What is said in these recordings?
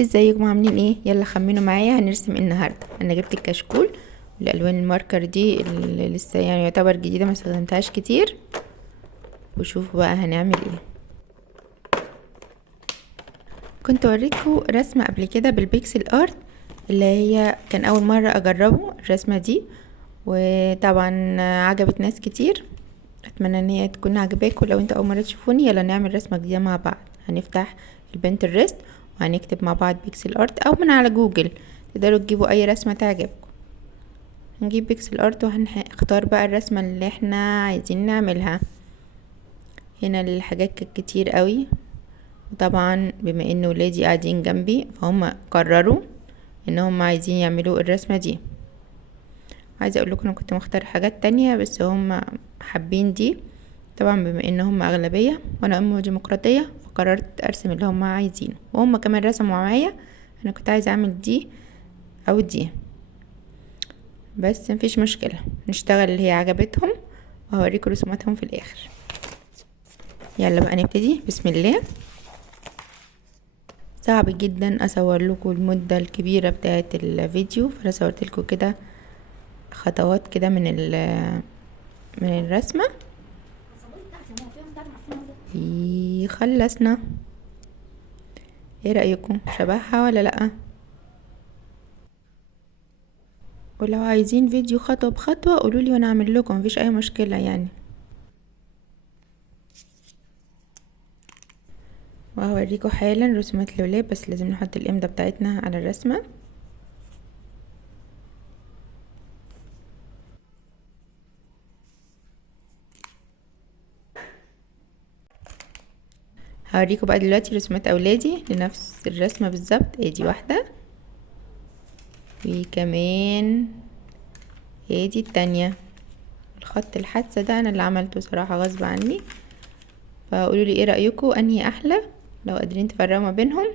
ازيكم عاملين ايه؟ يلا خمنوا معايا هنرسم النهارده. انا جبت الكشكول والالوان الماركر دي اللي لسه يعني يعتبر جديده ما استخدمتهاش كتير، وشوفوا بقى هنعمل ايه. كنت اوريكم رسمه قبل كده بالبيكسل ارت اللي هي كان اول مره اجربه الرسمه دي، وطبعا عجبت ناس كتير. اتمنى ان هي تكون عجباكم. لو انتوا اول مره تشوفوني يلا نعمل رسمه جديده مع بعض. هنفتح البنترست وهنكتب مع بعض بيكسل ارت او من على جوجل، تقدروا تجيبوا اي رسمه تعجبكم. هنجيب بيكسل ارت وهنختار بقى الرسمه اللي احنا عايزين نعملها. هنا الحاجات كانت كتير قوي، وطبعا بما ان ولادي قاعدين جنبي فهم قرروا ان هم عايزين يعملوا الرسمه دي. عايزه اقول لكم انا كنت مختار حاجات تانية بس هم حابين دي. طبعا بما ان هم اغلبيه وانا ديمقراطيه فقررت ارسم اللي هم عايزينه، وهم كمان رسموا معايا. انا كنت عايزه اعمل دي او دي، بس مفيش مشكله نشتغل اللي هي عجبتهم، وهوريكم رسوماتهم في الاخر. يلا بقى نبتدي بسم الله. صعب جدا اصور لكم المده الكبيره بتاعه الفيديو، فانا صورت لكم كده خطوات كده من الرسمه. خلصنا. ايه رايكم شبهها ولا لا؟ ولو عايزين فيديو خطوه بخطوه قولولي وانا اعمل لكم، مفيش اي مشكله يعني. وهوريكم حالا رسومات الولاد، بس لازم نحط الامضه بتاعتنا على الرسمه. هوريكم بقى دلوقتي رسومات اولادي لنفس الرسمه بالظبط. ادي واحده وكمان ادي التانية. الخط الحادثة ده انا اللي عملته صراحة غصب عني، فقولوا لي ايه رأيكم انهي احلى لو قادرين تفرقوا ما بينهم،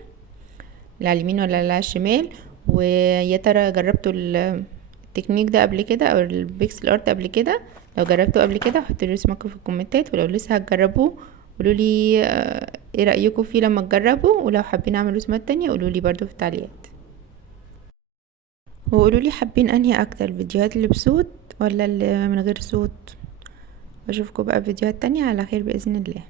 اللي على اليمين ولا اللي على الشمال. ويا ترى جربتوا التكنيك ده قبل كده او البيكسل ارت قبل كده؟ لو جربتوا قبل كده حطوا لي رسمكم في الكومنتات، ولو لسه هتجربوه قولوا لي ايه رأيكم فيه لما تجربوا، ولو حابين اعمل رسومات تانية قولوا لي برضو في التعليقات. وقولوا لي حابين انهي اكتر، الفيديوهات اللي بصوت ولا اللي من غير صوت. اشوفكم بقى في فيديوهات تانية على خير بإذن الله.